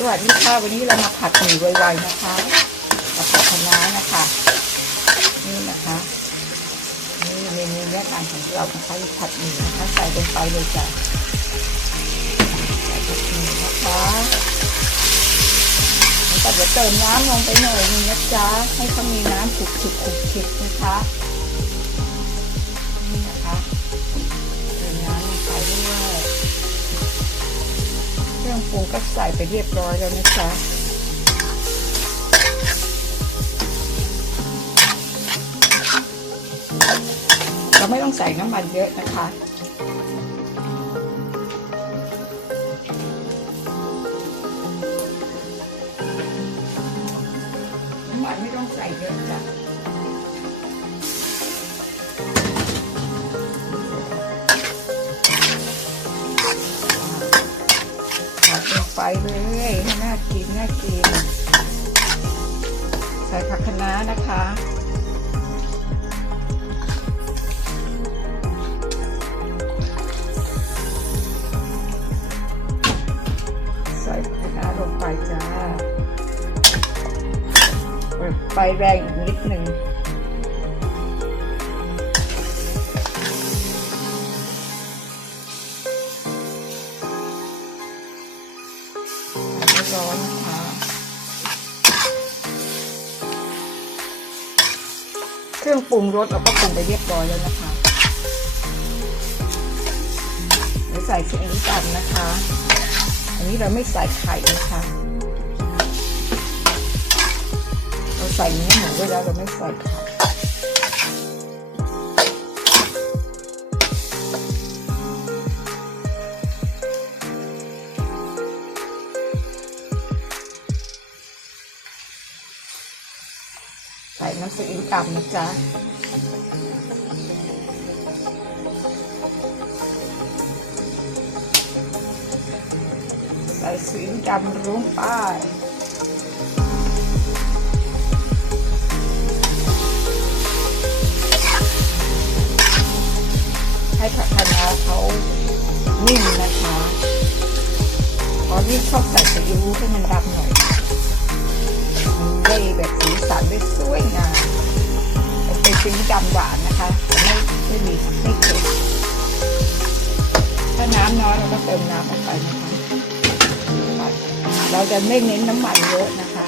สวัสดีค่ะวันนี้เรามาผัดหมี่ไวๆนะคะกับผัดคะน้านะคะ นี่นะคะนี่เมนูแนะนำของเรานะคะผัดหมี่นะคะใส่ลงไปเลยจ้ะใส่ผัดหมี่นะคะแล้วก็เดี๋ยวเติมน้ำลงไปหน่อยนึงนะจ๊ะให้เขามีน้ำขุกขิกขุกขิกนะคะ รื่องปรุงก็ใส่ไปเรียบร้อยแล้วนะคะเราไม่ต้องใส่น้ำมันเยอะนะคะ ไปเลยให้น่ากินน่ากิน ใส่ผักคะน้านะคะใส่คะน้าลงไปจ้าเปิดไฟแรงอีกนิดหนึ่ง รื่องปรุงรสเราก็ปรุงไปเรียบร้อยแล้วนะคะเดี๋ยวใส่ซีอิ๊วดำนะคะ อันนี้เราไม่ใส่ไข่นะคะ เราใส่เนื้อหมูไว้แล้วเราไม่ใส่ไข่ น้ำซีอิ๊วดำนะจ๊ะใส่สีดำลงไปให้ผักคะน้าเขานิ่มนะคะเพราะนี่ชอบใส่ซีอิ๊วให้มันดำหน่อยได้แบบสีสันได้สวย เป็นดำหวานนะคะไม่ไม่มีไม่เค็มถ้าน้ำน้อยเราก็เติมน้ำลงไปนะคะ เราจะไม่เน้นน้ำมันเยอะนะคะ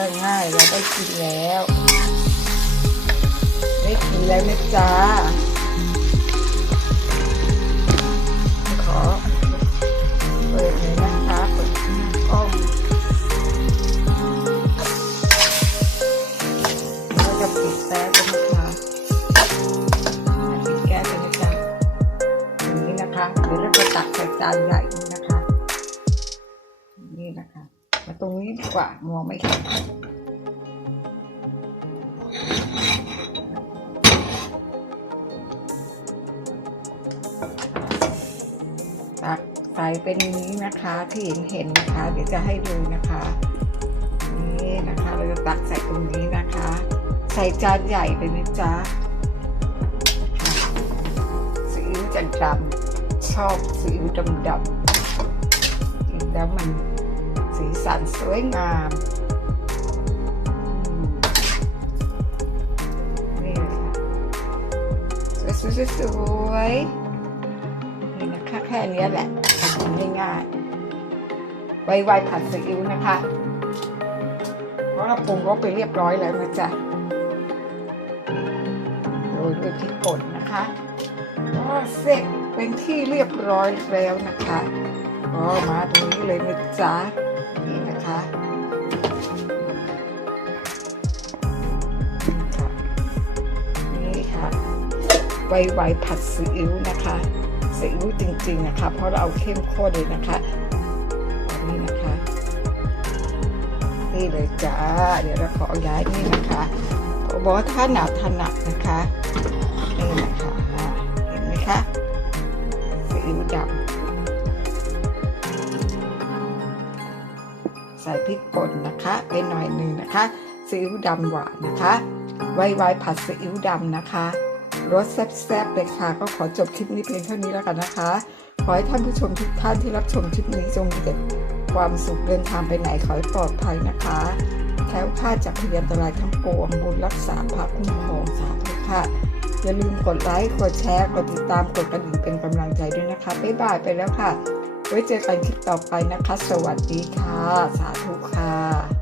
ก็ง่ายเราได้กินแล้ว ได้กินแล้วนะจ๊ะขอเปิดเลยนะคะเปิดกล้องเราจะปิดแก๊สกันะคะปิดแก๊สกันนะจ๊ะอย่างนี้นะคะเดี๋ยวเราจะตักใส่จานใหญ่นะคะ นี่นะคะ มาตรงนี้ดีกว่ามองไม่เห็นตักใส่เป็นนี้นะคะที่เห็นเห็นนะคะ เดี๋ยวจะให้ดูนะคะ นี่นะคะเราจะตักใส่ตรงนี้นะคะ ใส่จานใหญ่เลยนะจ๊ะค่ะซีอิ๊วจะดำชอบซีอิ๊วดำดำกินแล้วมัน สันสวยงามนี่ค่ะสวยๆสวยนี่นะคะแค่เนี้แหละทำง่ายๆไวๆผัดซีอิ๊วนะคะ เพราะเราปรุงรสไปเรียบร้อยแล้วนะจ๊ะด้วยพริกป่นนะคะก็เสร็จเป็นที่เรียบร้อยแล้วนะคะก็มาตรงนี้เลยนะจ๊ะ นี่นะคะนี่ค่ะไวไวๆผัดซีอิ๊วนะคะซีอิ๊วจริงๆนะคะ เพราะเราเอาเข้มข้นเลยนะคะนี่นะคะ นี่เลยจ้า เดี๋ยวเราขอย้ายนี่นะคะบอกว่าถ้าหนาถนัดนะคะนี่นะคะเห็นไหมคะซีอิ๊วดำ ส่พริกป่นนะคะไปหน่อยหนึ่งนะคะซีอิ๊วดำหวานนะคะไวไวๆผัดซีอิ๊วดำนะคะรสแซ่บๆเลยค่ะก็ขอจบคลิปนี้เพียงเท่านี้แล้วกันนะคะ ขอให้ท่านผู้ชมทุกท่านที่รับชมคลิปนี้จงมีแต่ความสุขเดินทางไปไหนขอให้ปลอดภัยนะคะแคล้วคลาดจากพยันตรายทั้งปวงบุญรักษาพระคุ้มครองสาธุค่ะอย่าลืมกดไลค์กดแชร์กดติดตามกดกระดิ่งเป็นกำลังใจด้วยนะคะบ๊ายบายไปแล้วค่ะ ไว้เจอกันคลิปต่อไปนะคะ สวัสดีค่ะ สาธุค่ะ